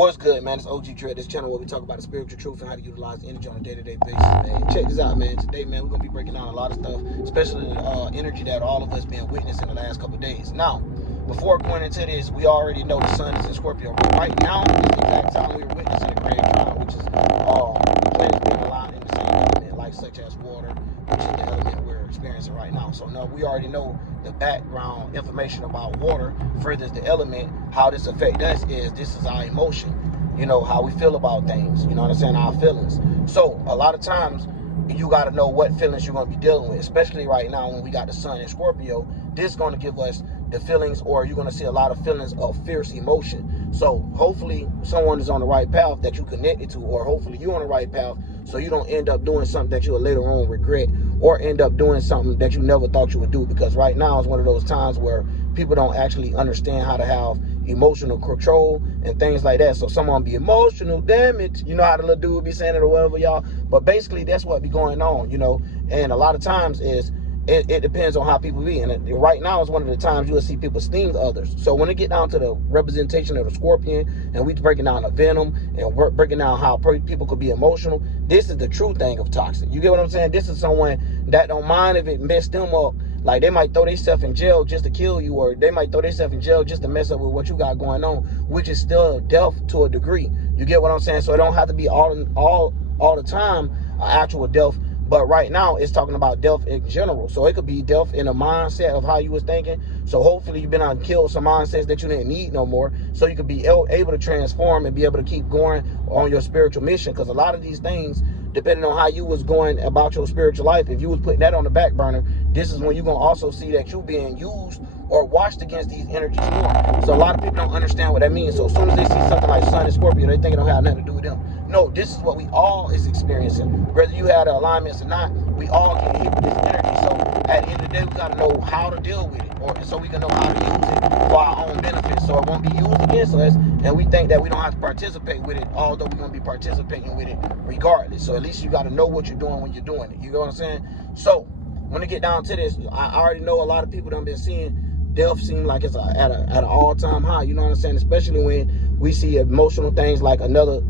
What's good, man? It's OG Dread, this channel where we talk about the spiritual truth and how to utilize energy on a day-to-day basis, man. Check this out, man. Today, man, we're going to be breaking down a lot of stuff, especially the energy that all of us been witnessing the last couple of days. Now, before going into this, we already know the sun is in Scorpio. Right now is the exact time we were witnessing a grand trial, which is planets being aligned in the same element, like such as water, which is the element we're experiencing right now. So, no, we already know the background information about water, further as the element. How this affects us is this is our emotion, you know, how we feel about things, you know what I'm saying, our feelings. So a lot of times you got to know what feelings you're going to be dealing with, especially right now when we got the sun in Scorpio. This is going to give us the feelings, or you're going to see a lot of feelings of fierce emotion. So hopefully someone is on the right path that you connected to, or hopefully you're on the right path so you don't end up doing something that you'll later on regret, or end up doing something that you never thought you would do. Because right now is one of those times where people don't actually understand how to have emotional control and things like that. So someone be emotional damage, you know how the little dude be saying it or whatever, y'all. But basically that's what be going on, you know. And a lot of times is it depends on how people be. And right now is one of the times you will see people sting others. So when it get down to the representation of the scorpion, and we breaking down the venom, and we're breaking down how people could be emotional, this is the true thing of toxic. You get what I'm saying? This is someone that don't mind if it messed them up. Like, they might throw themselves in jail just to kill you, or they might throw themselves in jail just to mess up with what you got going on, which is still death to a degree. You get what I'm saying? So it don't have to be all the time actual death. But right now, it's talking about death in general. So it could be death in a mindset of how you was thinking. So hopefully you've been on killed some mindsets that you didn't need no more. So you could be able to transform and be able to keep going on your spiritual mission. Because a lot of these things, depending on how you was going about your spiritual life, if you was putting that on the back burner, this is when you're going to also see that you being used or watched against these energies more. So a lot of people don't understand what that means. So as soon as they see something like Sun and Scorpio, they think it don't have nothing to do with them. No, this is what we all is experiencing. Whether you had the alignments or not, we all get hit with this energy. So at the end of the day, we got to know how to deal with it, or so we can know how to use it for our own benefit. So it won't be used against us, and we think that we don't have to participate with it, although we're going to be participating with it regardless. So at least you got to know what you're doing when you're doing it. You know what I'm saying? So when it get down to this, I already know a lot of people done been seeing death seem like it's at an all-time high. You know what I'm saying? Especially when we see emotional things like another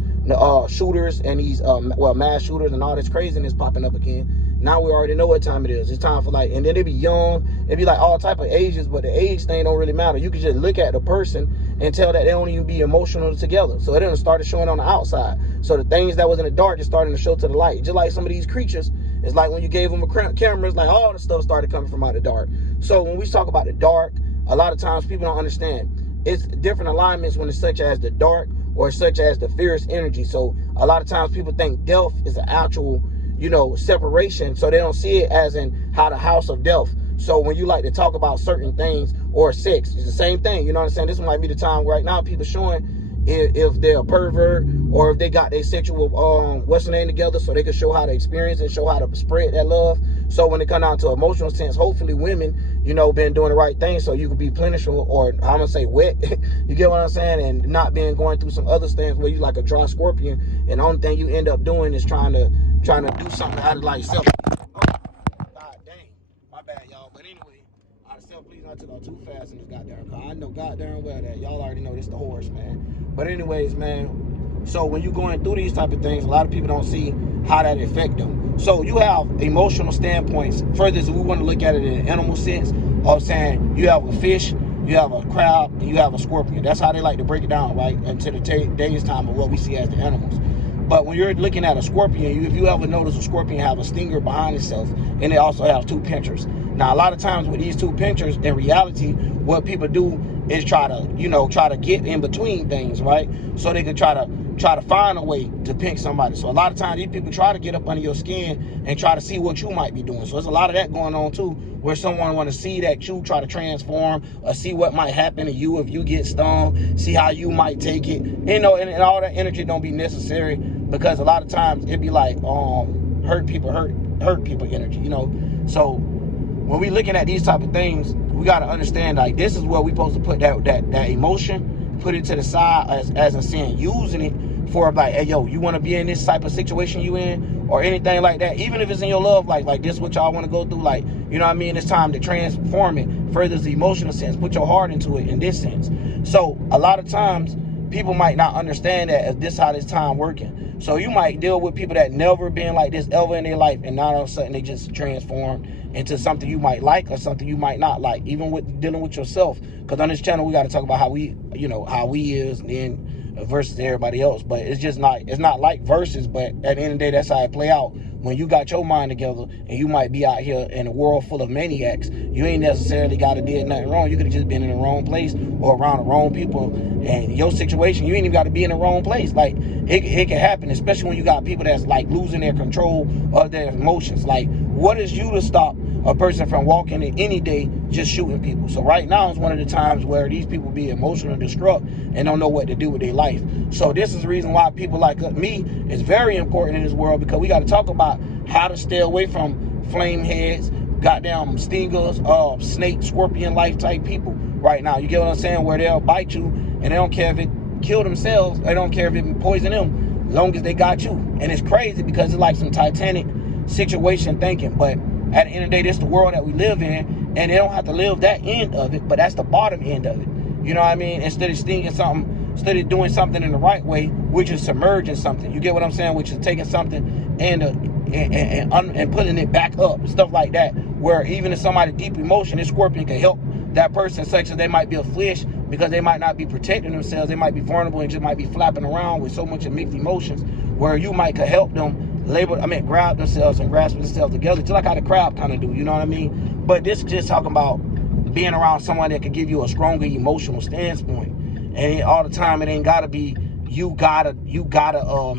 shooters and these mass shooters and all this craziness popping up again. Now we already know what time it is. It's time for, like, and then they be young, it be like all type of ages, but the age thing don't really matter. You can just look at the person and tell that they don't even be emotional together. So it didn't start showing on the outside. So the things that was in the dark is starting to show to the light. Just like some of these creatures, it's like when you gave them a camera, it's like all the stuff started coming from out of the dark. So when we talk about the dark, a lot of times people don't understand. It's different alignments when it's such as the dark or such as the fierce energy. So a lot of times people think death is an actual, you know, separation. So they don't see it as in how the house of death. So when you like to talk about certain things, or sex, it's the same thing. You know what I'm saying? This might be the time right now people showing if they're a pervert, or if they got their sexual what's the name together, so they can show how to experience and show how to spread that love. So when it come down to emotional sense, hopefully women, you know, been doing the right thing so you can be plenishable, or I'm gonna say wet. You get what I'm saying? And not being going through some other things where you like a dry scorpion, and the only thing you end up doing is trying to do something out of like self. Oh, god dang, my bad, y'all. But anyway, out of self, please not to go too fast in this goddamn car. I know goddamn well that y'all already know this the horse, man. But anyways, man, so when you're going through these type of things, a lot of people don't see how that affect them. So you have emotional standpoints. Further, we want to look at it in an animal sense of saying you have a fish, you have a crab, and you have a scorpion. That's how they like to break it down, right? Until the day's time of what we see as the animals. But when you're looking at a scorpion, if you ever notice a scorpion have a stinger behind itself, and they also have two pinchers. Now, a lot of times with these two pinchers, in reality, what people do is try to get in between things, right? So they can try to find a way to pinch somebody. So a lot of times these people try to get up under your skin and try to see what you might be doing. So there's a lot of that going on too, where someone want to see that you try to transform, or see what might happen to you if you get stung, see how you might take it, you know, and all that energy don't be necessary, because a lot of times it be like hurt people energy, you know. So when we looking at these type of things, we got to understand, like, this is where we supposed to put that emotion, put it to the side as in saying, using it for, like, hey, yo, you want to be in this type of situation you in, or anything like that, even if it's in your love life, like this what y'all want to go through, like, you know what I mean, it's time to transform it, furthers the emotional sense, put your heart into it in this sense. So a lot of times people might not understand that if this how this time working. So you might deal with people that never been like this ever in their life, and now all of a sudden they just transform into something you might like or something you might not like, even with dealing with yourself. Because on this channel we got to talk about how we, how we is, and then versus everybody else. But it's not like versus, but at the end of the day, that's how it play out. When you got your mind together and you might be out here in a world full of maniacs, you ain't necessarily got to did nothing wrong. You could have just been in the wrong place or around the wrong people. And your situation, you ain't even got to be in the wrong place. Like, it can happen, especially when you got people that's like losing their control of their emotions. Like, what is you to stop a person from walking in any day just shooting people? So right now is one of the times where these people be emotional distraught and don't know what to do with their life. So this is the reason why people like me is very important in this world, because we got to talk about how to stay away from flame heads, goddamn stingers, snake, scorpion life type people right now. You get what I'm saying? Where they'll bite you and they don't care if it kill themselves, they don't care if it poison them, as long as they got you. And it's crazy because it's like some Titanic situation thinking. But at the end of the day, this is the world that we live in, and they don't have to live that end of it, but that's the bottom end of it. You know what I mean? Instead of stinging something, instead of doing something in the right way, which is submerging something. You get what I'm saying? Which is taking something and putting it back up, stuff like that. Where even if somebody deep emotion, this scorpion can help that person, such as they might be a fish because they might not be protecting themselves. They might be vulnerable and just might be flapping around with so much of mixed emotions, where you might could help them grab themselves and grasp themselves together, just like how the crab kind of do, you know what I mean? But this is just talking about being around someone that can give you a stronger emotional standpoint. And all the time, it ain't gotta be you gotta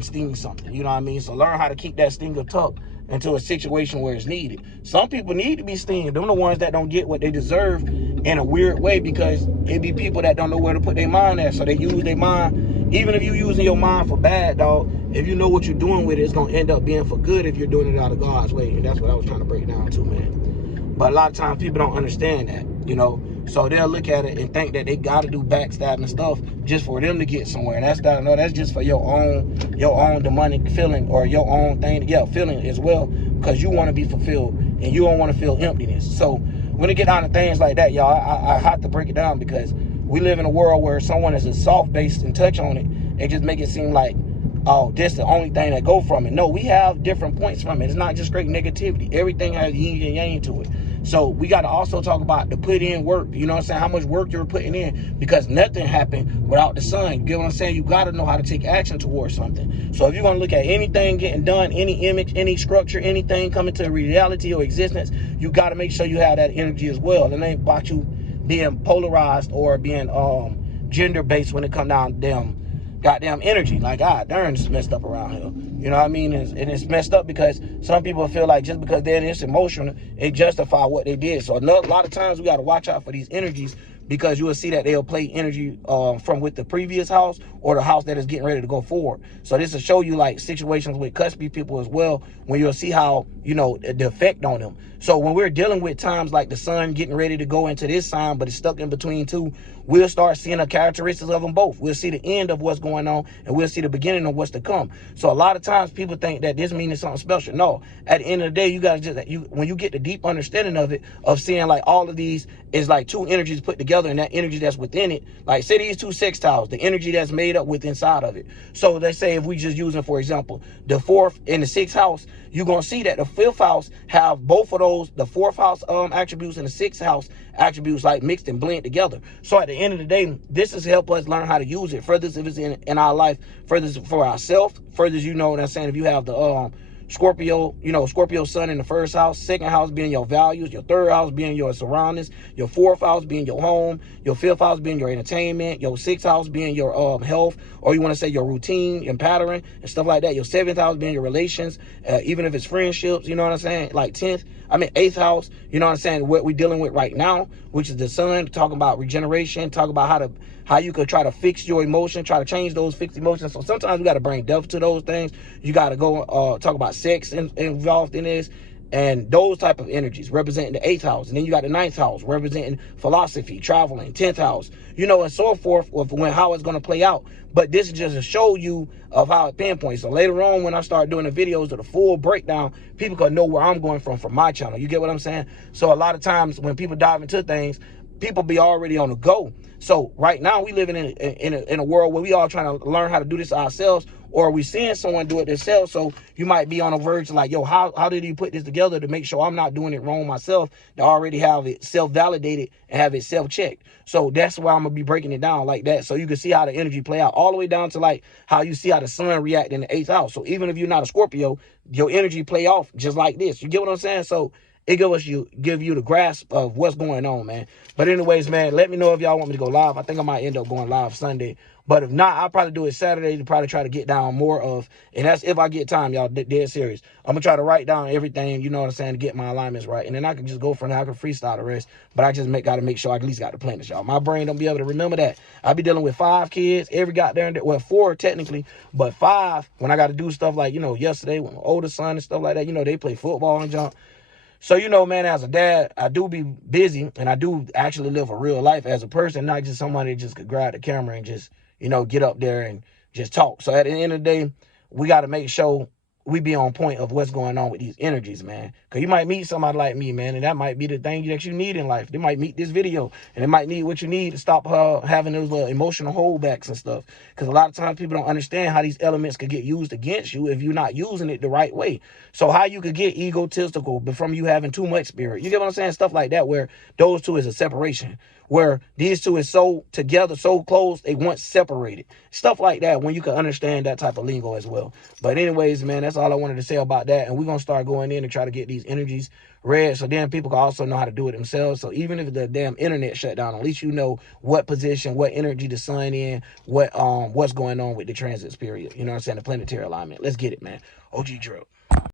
sting something, you know what I mean? So learn how to keep that stinger tucked into a situation where it's needed. Some people need to be stinged. Them the ones that don't get what they deserve in a weird way, because it be people that don't know where to put their mind at, so they use their mind. Even if you using your mind for bad, dog, if you know what you're doing with it, it's gonna end up being for good if you're doing it out of God's way. And that's what I was trying to break down too, man. But a lot of times people don't understand that, so they'll look at it and think that they gotta do backstabbing stuff just for them to get somewhere. And that's just for your own demonic feeling, or your own feeling as well, because you want to be fulfilled and you don't want to feel emptiness. So when it get down to things like that, y'all, I have to break it down, because we live in a world where someone is a soft base and touch on it and just make it seem like, oh, this the only thing that go from it. No, we have different points from it. It's not just straight negativity. Everything has yin and yang to it. So we got to also talk about the put in work. You know what I'm saying? How much work you're putting in, because nothing happened without the sun. You get what I'm saying? You got to know how to take action towards something. So if you're going to look at anything getting done, any image, any structure, anything coming to reality or existence, you got to make sure you have that energy as well. It ain't about you being polarized or being gender based when it come down to them goddamn energy. Like, God darn, it's messed up around here. You know what I mean? And it's messed up because some people feel like just because they're this emotional, it justify what they did. So a lot of times we got to watch out for these energies, because you will see that they'll play energy from with the previous house or the house that is getting ready to go forward. So this will show you like situations with cuspy people as well, when you'll see how, the effect on them. So when we're dealing with times like the sun getting ready to go into this sign, but it's stuck in between two, we'll start seeing the characteristics of them both. We'll see the end of what's going on, and we'll see the beginning of what's to come. So a lot of times people think that this means something special. No, at the end of the day, you guys when you get the deep understanding of it, of seeing like all of these is like two energies put together, and that energy that's within it, like say these two sextiles, the energy that's made up with inside of it. So they say if we just using, for example, the fourth and the sixth house, you're going to see that the fifth house have both of those, the fourth house attributes and the sixth house attributes, like mixed and blend together. So at the end of the day, this is help us learn how to use it. Further, if it's in our life, further for ourselves, further, you know what I'm saying, if you have the Scorpio, Scorpio sun in the first house, second house being your values, your third house being your surroundings, your fourth house being your home, your fifth house being your entertainment, your sixth house being your health, or you want to say your routine and pattern and stuff like that. Your seventh house being your relations, even if it's friendships, you know what I'm saying? Like eighth house, you know what I'm saying? What we're dealing with right now, which is the sun, talking about regeneration, talk about how you could try to fix your emotion, try to change those fixed emotions. So sometimes we got to bring depth to those things. You got to go talk about sex involved in this, and those type of energies representing the eighth house. And then you got the ninth house representing philosophy, traveling, 10th house, and so forth, how it's going to play out. But this is just to show you of how it pinpoints. So later on, when I start doing the videos of the full breakdown, people can know where I'm going from my channel. You get what I'm saying? So a lot of times when people dive into things, people be already on the go. So right now we living in a world where we all trying to learn how to do this ourselves, or we seeing someone do it themselves. So you might be on a verge of like, yo, how did he put this together to make sure I'm not doing it wrong myself, to already have it self-validated and have it self-checked. So that's why I'm gonna be breaking it down like that, so you can see how the energy play out, all the way down to like how you see how the sun react in the 8th house. So even if you're not a Scorpio, your energy play off just like this. You get what I'm saying? So it give you the grasp of what's going on, man. But anyways, man, let me know if y'all want me to go live. I think I might end up going live Sunday. But if not, I'll probably do it Saturday to probably try to get down more of, and that's if I get time, y'all, dead serious. I'm going to try to write down everything, you know what I'm saying, to get my alignments right. And then I can just go from there. I can freestyle the rest. But I just got to make sure I at least got the planets, y'all. My brain don't be able to remember that. I be dealing with 5 kids, every goddamn day. Well, 4 technically, but 5 when I got to do stuff like, you know, yesterday with my older son and stuff like that. You know, they play football and junk. So, you know, man, as a dad, I do be busy, and I do actually live a real life as a person, not just somebody that just could grab the camera and just, you know, get up there and just talk. So at the end of the day, we got to make sure we be on point of what's going on with these energies, man. Because you might meet somebody like me, man, and that might be the thing that you need in life. They might meet this video, and they might need what you need to stop having those little emotional holdbacks and stuff. Because a lot of times people don't understand how these elements could get used against you if you're not using it the right way. So how you could get egotistical but from you having too much spirit. You get what I'm saying? Stuff like that, where those two is a separation. Where these two is so together, so close, they once separated. Stuff like that, when you can understand that type of lingo as well. But anyways, man, that's all I wanted to say about that. And we're going to start going in and try to get these energies read, so then people can also know how to do it themselves. So even if the damn internet shut down, at least you know what position, what energy to sign in, what's going on with the transits period. You know what I'm saying? The planetary alignment. Let's get it, man. OG Drill.